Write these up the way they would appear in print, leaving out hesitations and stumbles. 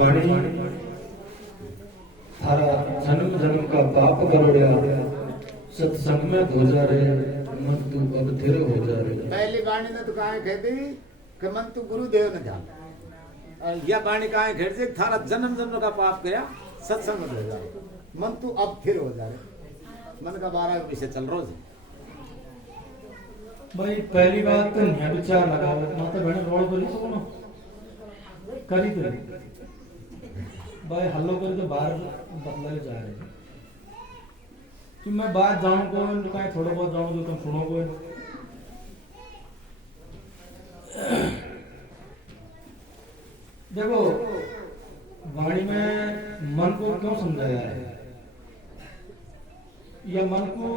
वाणी थारा जन्म जन्म का पाप गरोड़िया सत्संग में धो जा रे मन तू अब थिर हो जा रे। पहली वाणी ने तो कहा कहती कि मन तू गुरुदेव ने जान, और यह वाणी कहा कहती थारा जन्म जन्म का पाप गया सत्संग में धो जा रे मन तू अब थिर हो जा रे। मन का 12 विषय चल रहा है भाई। पहली बात तो न्याय विचार लगाओ माता बहन रोड पर ही सुनो करी तो भाई हल्लो कर तो बाहर बदला जा रहे हैं कि मैं बात जाऊं को तो कहीं थोड़ा बहुत जाऊं तो तुम सुनो को। देखो वाणी में मन को क्यों समझाया है, या मन को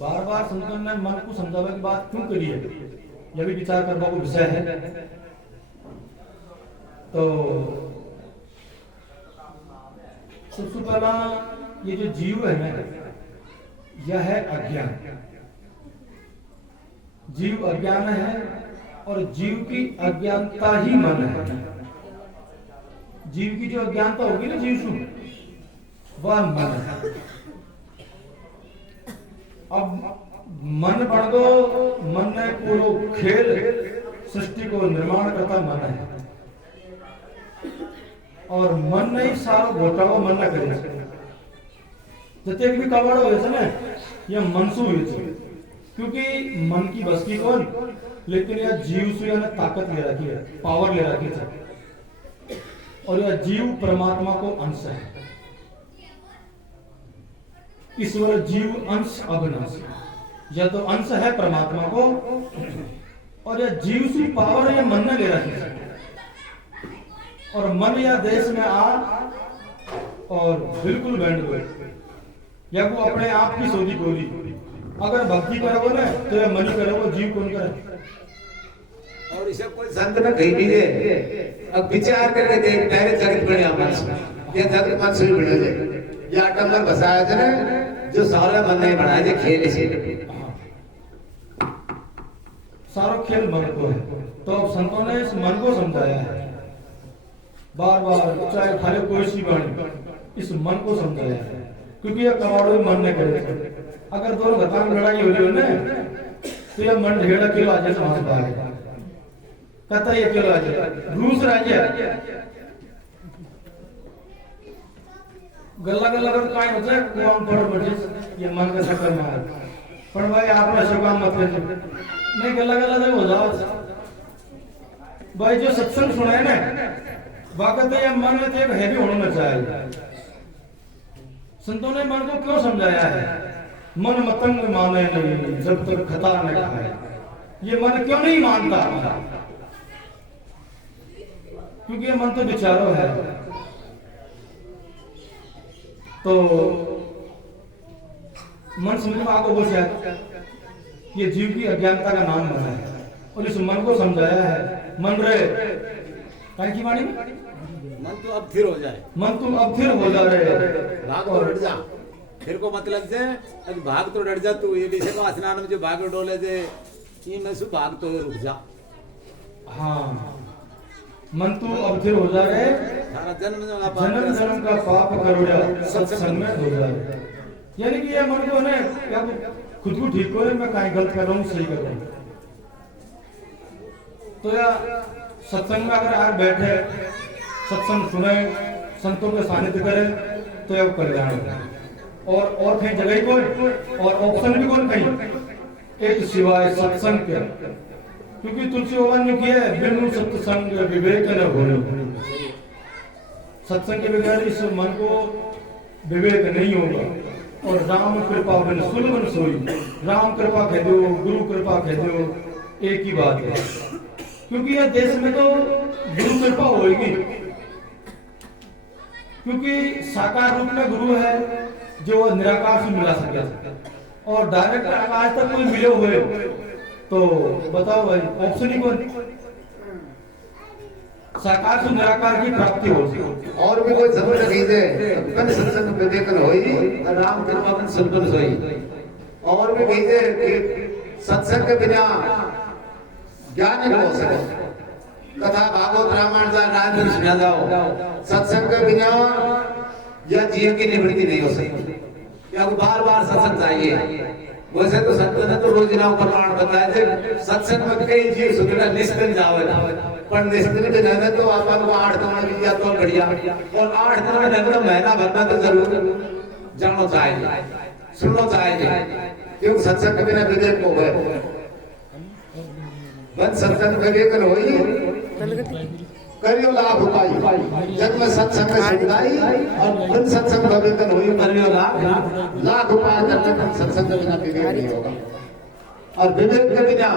बार बार समझाना है, मन को समझाने की बात क्यों करी है, यह भी विचार करने को विषय है। तो सबसे पहला ये जो जीव है ना, यह है अज्ञान। जीव अज्ञान है और जीव की अज्ञानता ही मन है। जीव की जो अज्ञानता होगी ना जीव से, वह मन है। अब मन बढ़ दो, मन ने पूरा खेल सृष्टि को निर्माण करता मन है, और मन नहीं सारा घोटाला मन न करे। जते भी कबाड़ हुए थे ना, यह मन से हुए थे, क्योंकि मन की बस की कौन, लेकिन यह जीव से यह ताकत ले रखी है, पावर ले रखी है, और यह जीव परमात्मा को अंश है। ईश्वर जीव अंश अविनाश, यह तो अंश है परमात्मा को, और यह जीव की पावर यह मन ने ले रखी है। और मन या देश में आ और बिल्कुल बैंड हुए, या वो अपने आप की सोधी गोली। अगर भक्ति करोगे ना तो यह मन ही करोगे, जीव कौन करे। और इसे कोई संत ने कही नहीं है। अब विचार करके देख, पहले जगत बढ़िया मन, यह जगत मन से बढ़िया है। यह कमर बसाया था ना, जो सारा मन नहीं बनाया थे खेल से, सारा खेल मन को है। तो अब संतों ने इस मन को समझाया है बार बार, चाहे खाली कोई सी वाणी, इस मन को समझाया है, क्योंकि यह कबाड़ों मन ने करे। अगर दोनों घटांग लड़ाई हो रही हो ना, तो यह मन 1.5 किलो आ जाए समाज बाहर कहता है, 1 किलो आ जाए रूस राज्य गल्ला गल्ला कर काय होता है, कौन पड़ बजे ये मन का चक्कर में है। पर भाई आप ऐसा काम मत कीजिए, नहीं गल्ला गल्ला जब हो जाओ भाई। जो सत्संग सुना है ना, वाकई तो यह मन में तो हैवी होना चाहिए। संतों ने मन को क्यों समझाया है, मन मतंग माने नहीं जब तक खता न खाए। ये मन क्यों नहीं मानता, क्योंकि ये मन तो विचारो है। तो मन समझ में आगे बोल जाए, ये जीव की अज्ञानता का नाम मन है, और इस मन को समझाया है। मन रे काय की वाणी, मन तो अब थिर हो जाए, मन तुम अब थिर हो जा रहे, भाग तो डट जा। फिर को मतलब से अब भाग तो डट जा तू, ये दिशे का स्नान में जो भाग डोले से ये में सु भाग तो रुक जा। हाँ, मन तू अब थिर हो जा रहे, सारा जन्म जन्म का पाप करोड़ा सत्संग में हो जा रहे। यानी कि यह मन को है क्या खुद को ठीक करे, मैं कहीं गलत कर रहा हूँ सही कर रहा हूँ। तो यह सत्संग में अगर आप बैठे, सत्संग सुने, संतों के सानिध्य करे, तो यह कल्याण है। और कहीं जगह कोई और ऑप्शन भी कौन कहीं, एक सिवाय सत्संग के, क्योंकि तुलसी भगवान ने किया है, बिनु सत्संग विवेक न होए। सत्संग के बगैर इस मन को विवेक नहीं होगा। और राम कृपा बिन सुलभ न सोई, राम कृपा कह दो, गुरु कृपा कह दो, एक ही बात है। क्योंकि यह देश में तो गुरु कृपा होगी, क्योंकि साकार रूप में गुरु है जो निराकार से मिला सके, और डायरेक्ट आकाश तक कोई मिले हुए, तो बताओ भाई ऑप्शन ही कौन, साकार से निराकार की प्राप्ति होती। और भी कोई समझ नहीं दे, कन सत्संग विवेकन होई, राम कृपा बिन सुलभ सोई। और भी कही दे कि सत्संग के बिना ज्ञान नहीं हो सके। कथा भागवत रामायण रात में सुना जाओ। सत्संग के बिना यह जीव की निवृत्ति नहीं हो सकती, या बार बार सत्संग चाहिए। वैसे तो संतों ने तो रोज ना प्रमाण बताए थे, सत्संग में कई जीव सुधरा निष्ठन जावे, पर निष्ठन के रहने तो अपन को 8 दिन में दिया तो बढ़िया, और 8 दिन में रहने महीना भर में तो जरूर जानो चाहिए, सुनना चाहिए, क्योंकि सत्संग के बिना विवेक को है। बन सत्संग विवेक होई करियो लाभ उपाय, जग में सत्संग सुखदाई और बिन सत्संग विवेकन हुई करियो लाभ उपाय करने पर सत्संग के बिना विवेक नहीं होगा, और विवेक के बिना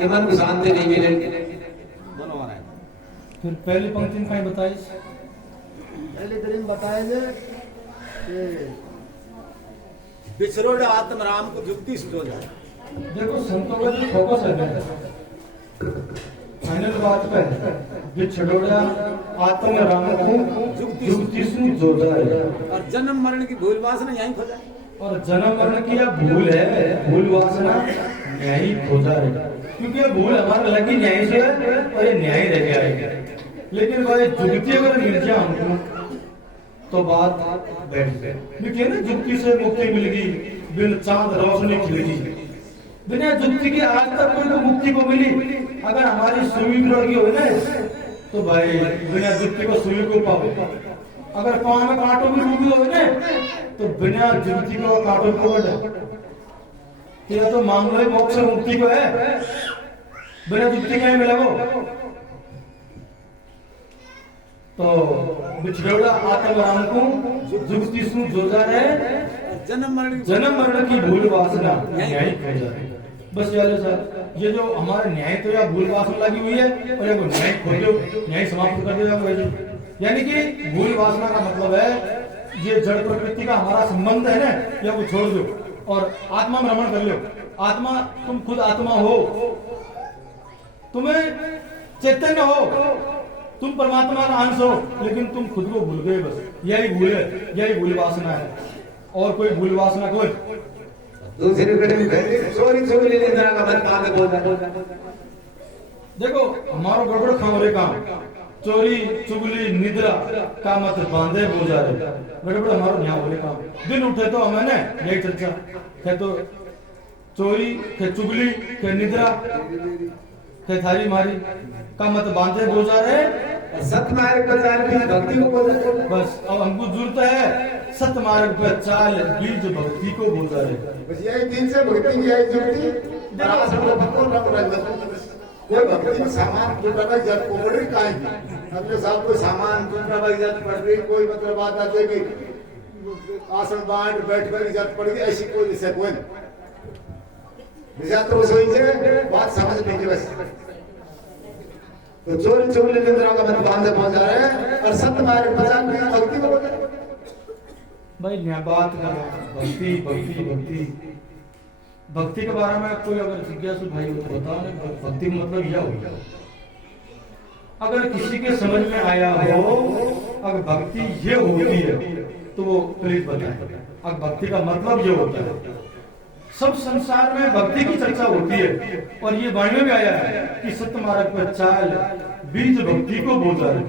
ये मन को शांति नहीं मिलेगी। फिर पहली पंक्ति में कहीं बताइए, पहले दिन बताएंगे कि बिछरोड़ आत्म राम को जुक्ति सुधो जाए। देखो संतों का जो फोकस है फाइनल बात पे बिछड़ोड़ा आत्म राम को जुक्ति से जोड़ा है, और जन्म मरण की भूल वासना यहीं खो जाए, और जन्म मरण की यह भूल है, भूल वासना न्याय खोजा है, क्योंकि ये भूल हमारे लगी न्याय से है और ये न्याय रह गया है। लेकिन भाई जुक्ति अगर मिल जाए हमको तो बात बैठ गई, देखिए ना जुक्ति से मुक्ति मिल गई, बिन चांद रोशनी खिल गई। बिना जुक्ति के आज तक कोई तो मुक्ति को मिली, अगर हमारी सुई लगी हो ना तो भाई बिना जुक्ति को सुई को पाओ, अगर पाँव में कांटों भी डूबी हो ना तो बिना जुक्ति को कांटों को बढ़े। यह तो मांगो ही मोक्ष मुक्ति को है, बिना जुक्ति का ही मिला वो। तो बिछड़ोड़ा आत्म राम को जुक्ति से जोड़ा है, जन्म मरण की भूल वासना न्याय खोजा है। बस यार सर, ये जो हमारा न्याय तो या भूल वासना लगी हुई है और ये न्याय खोजो, न्याय समाप्त कर दो। यानी कि भूल वासना का मतलब है ये जड़ प्रकृति का हमारा संबंध है ना, या वो छोड़ दो और आत्मा में रमण कर लो। आत्मा, तुम खुद आत्मा हो, तुम्हें चैतन्य हो, तुम परमात्मा का अंश हो, लेकिन तुम खुद को भूल गए। बस यही भूल है, यही भूल वासना है, और कोई भूल वासना कोई दूसरी चोरी चुगली निद्रा का मत पाके बोलता। देखो हमारो गड़बड़ खाओ काम, चोरी चुगली निद्रा का मत बांधे बोझा रे, गड़बड़ हमारो यहाँ बोले काम। दिन उठे तो हमें यही चर्चा है, तो चोरी के चुगली के निद्रा के थारी मारी का मत बांधे बोझा रे, सत मार्ग पर चाल भक्ति को बोल। बस अब हमको जरूरत है सत मार्ग पर चाल बीज भक्ति को बोझा रे। बस यही दिन से भक्ति की आई जुटी कोई भक्ति में सामान जब को पड़ रही काहे की अपने साथ कोई सामान जब पड़ रही, कोई मतलब बात आते कि आसन बांट बैठ कर जब पड़ गई, ऐसी कोई विषय कोई विषय तो सोई से बात समझ नहीं। बस तो चोरी चोरी निद्रा का मन बांधे पहुंचा रहे हैं, और सत्य मार्ग पहचान में भक्ति को बोले। भाई न्याय बात कर भक्ति भक्ति भक्ति भक्ति के बारे में कोई अगर जिज्ञासु भाई हो तो बताओ ना, भक्ति मतलब यह हो। अगर किसी के समझ में आया हो अगर भक्ति ये होती है तो वो प्लीज बताए। अगर भक्ति का मतलब ये होता है, सब संसार में भक्ति की चर्चा होती है, और ये वाणी में भी आया है कि सत्य मार्ग पर चाल बीज भक्ति को बोझा है।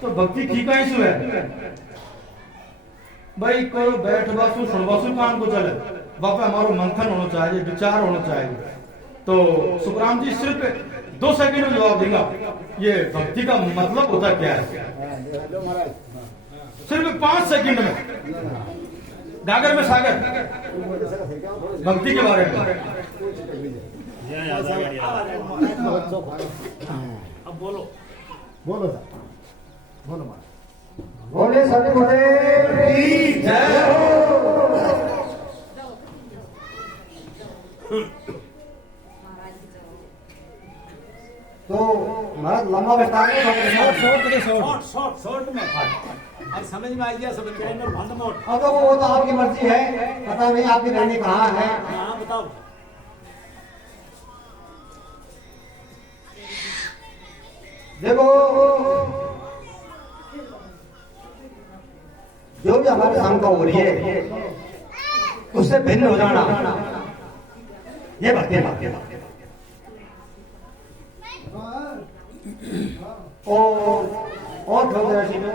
तो भक्ति की का इशू है भाई, करो बैठ बसु सुन बसु काम को चले, बापा हमारा मंथन होना चाहिए, विचार होना चाहिए। तो सुखराम जी सिर्फ 2 सेकंड में जवाब देगा ये भक्ति का मतलब होता क्या है, सिर्फ 5 सेकंड में गागर में सागर भक्ति के बारे में। अब बोलो बोलो बोलो बोले सतगुरुदेव की जय हो। तो महाराज लंबा बताएंगे, शॉर्ट में अब समझ में आ गया, समझ में बंद मोट। अब वो तो आपकी मर्जी है, पता नहीं आपकी रानी कहाँ है। हाँ बताओ। देखो जो भी हमारे शंका हो रही है उससे भिन्न हो जाना, ये भक्ति है। और थोड़ा सा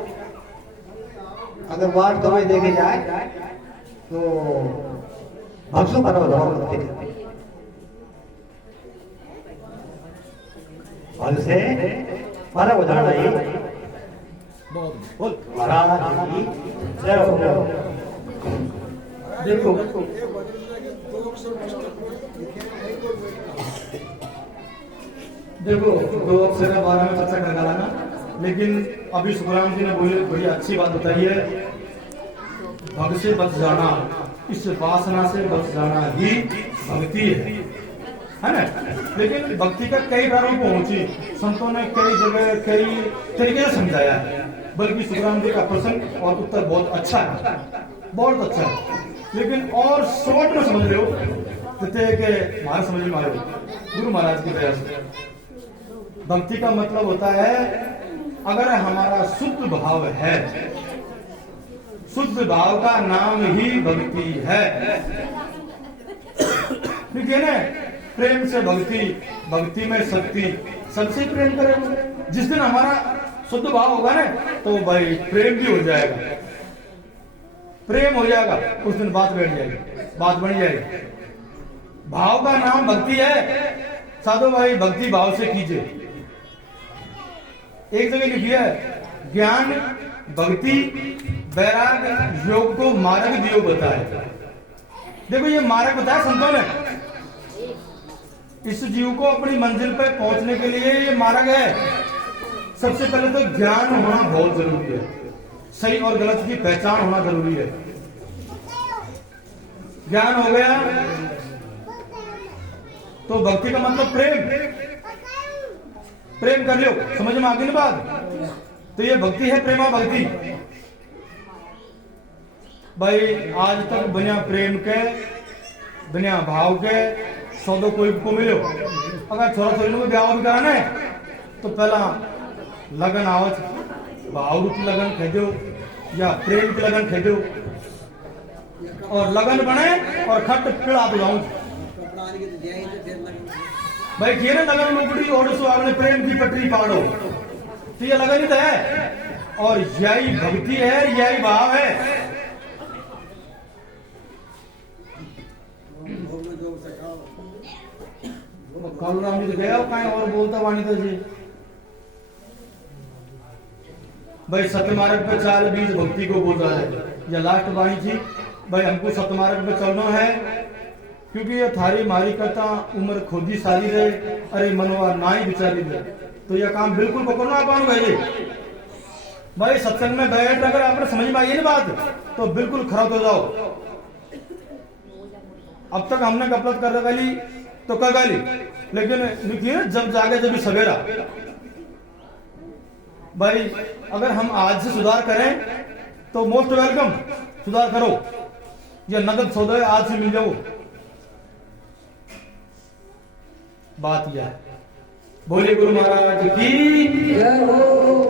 अगर वार्ड दवाई देखे जाए तो भक्सों पर फल से मारा हो जाना चाहिए। महाराज जी जय हो। देखो देखो 2 अक्षर का 12 में चर्चा कर डाला, लेकिन अभी सुखराम जी ने बोली बड़ी अच्छी बात बताई है, भक्त से बच जाना, इस वासना से बच जाना ही भक्ति है ना। लेकिन भक्ति का कई प्रारूप पहुंची, संतों ने कई जगह कई तरीके से समझाया है, बल्कि सुखराम जी का प्रश्न और उत्तर बहुत अच्छा है, बहुत अच्छा है। लेकिन और शॉर्ट में समझ लो, जैसे कि हमारे समझ में आए गुरु महाराज की दया से भक्ति का मतलब होता है, अगर हमारा शुद्ध भाव है, शुद्ध भाव का नाम ही भक्ति है, ठीक है ना। प्रेम से भक्ति, भक्ति में शक्ति, सबसे प्रेम करें। जिस दिन हमारा शुद्ध भाव होगा ना, तो भाई प्रेम भी हो जाएगा, प्रेम हो जाएगा, उस दिन बात बैठ जाएगी, बात बन जाएगी। भाव का नाम भक्ति है साधु भाई, भक्ति भाव से कीजिए। एक जगह लिखी है, ज्ञान भक्ति वैराग योग को मार्ग दियो बताए। देखो ये मार्ग बताया संतों ने, इस जीव को अपनी मंजिल पर पहुंचने के लिए ये मार्ग है। सबसे पहले तो ज्ञान होना बहुत जरूरी है, सही और गलत की पहचान होना जरूरी है। ज्ञान हो गया तो भक्ति का मतलब प्रेम, प्रेम कर लो, समझ में आ गई ना बात। तो ये भक्ति है, प्रेमा भक्ति। भाई आज तक बिना प्रेम के, बिना भाव के सौदो कोई को मिलो। अगर छोरा छोरी को ब्याह भी कराना है तो पहला लगन आवत, भाव रूपी लगन खेदो या प्रेम की लगन खेदो, और लगन बने और खट पिड़ा तो जाऊं भाई किए ना लगन लुकड़ी और आपने प्रेम की पटरी पाड़ो, तो ये लगन ही तो है। और यही भक्ति है, यही भाव है। कालूराम जी तो गया कहीं और बोलता वाणी तो जी भाई सत्यमार्ग पे 4 बीज भक्ति को बोल रहा है। या लास्ट वाणी थी भाई हमको सत्यमार्ग पे चलना है, क्योंकि ये थारी मारी करता उम्र खोदी सारी रहे, अरे मनवा ना ही बिचारी रहे। तो यह काम बिल्कुल पकड़ना पाऊंगा ये भाई। सत्संग में बैठ अगर आपने समझ में आई ना बात, तो बिल्कुल खराब हो जाओ। अब तक हमने गपलत कर रखी तो कर गाली, लेकिन देखिए जब जागे जब सवेरा भाई। अगर हम आज से सुधार करें तो मोस्ट वेलकम, सुधार करो। या नगद सौदा आज से मिल जाओ, बात यह है। बोले गुरु महाराज की जय हो।